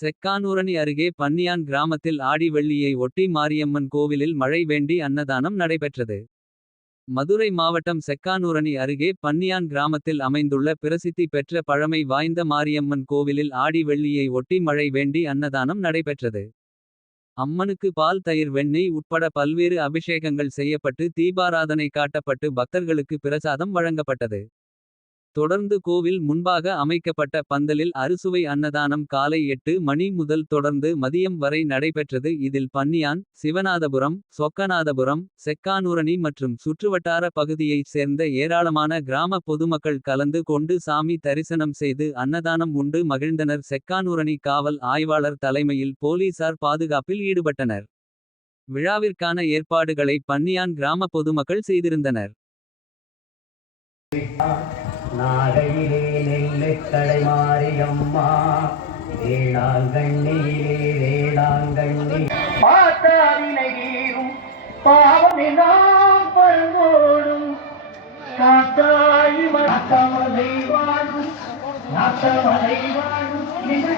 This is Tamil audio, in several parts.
செக்கானூரணி அருகே பன்னியான் கிராமத்தில் ஆடி வெள்ளியை ஒட்டி மாரியம்மன் கோவிலில் மழை வேண்டி அன்னதானம் நடைபெற்றது. மதுரை மாவட்டம் செக்கானூரணி அருகே பன்னியான் கிராமத்தில் அமைந்துள்ள பிரசித்தி பெற்ற பழமை வாய்ந்த மாரியம்மன் கோவிலில் ஆடி வெள்ளியை ஒட்டி மழை வேண்டி அன்னதானம் நடைபெற்றது. அம்மனுக்கு பால் தயிர் வெண்ணெய் உட்பட பல்வேறு அபிஷேகங்கள் செய்யப்பட்டு தீபாராதனை காட்டப்பட்டு பக்தர்களுக்கு பிரசாதம் வழங்கப்பட்டது. தொடர்ந்து கோவில் முன்பாக அமைக்கப்பட்ட பந்தலில் அறுசுவை அன்னதானம் காலை 8 மணி முதல் தொடர்ந்து மதியம் வரை நடைபெற்றது. இதில் பன்னியான், சிவநாதபுரம், சொக்கநாதபுரம், செக்கானூரணி மற்றும் சுற்றுவட்டார பகுதியைச் சேர்ந்த ஏராளமான கிராம பொதுமக்கள் கலந்து கொண்டு சாமி தரிசனம் செய்து அன்னதானம் உண்டு மகிழ்ந்தனர். செக்கானூரணி காவல் ஆய்வாளர் தலைமையில் போலீசார் பாதுகாப்பில் ஈடுபட்டனர். விழாவிற்கான ஏற்பாடுகளை பன்னியான் கிராம பொதுமக்கள் செய்திருந்தனர். நாகையிலே நெல்லுக்கடை மாரியம்மா வேளாங்கண்ணியிலே வேளாங்கண்ணி பாத்தாவினையும் பாவமெல்லாம் பருவோடும் காத்தாய் மத்தமலை வாழும் நாத்தமலை வாழும் என்று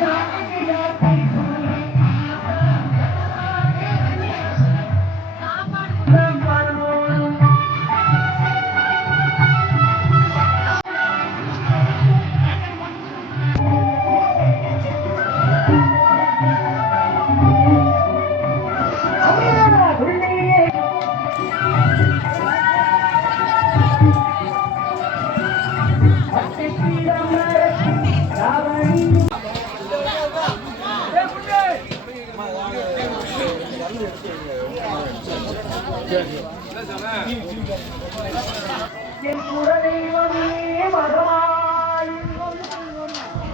என் குலதெய்வமே மகமாய்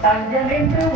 தஞ்சமென்று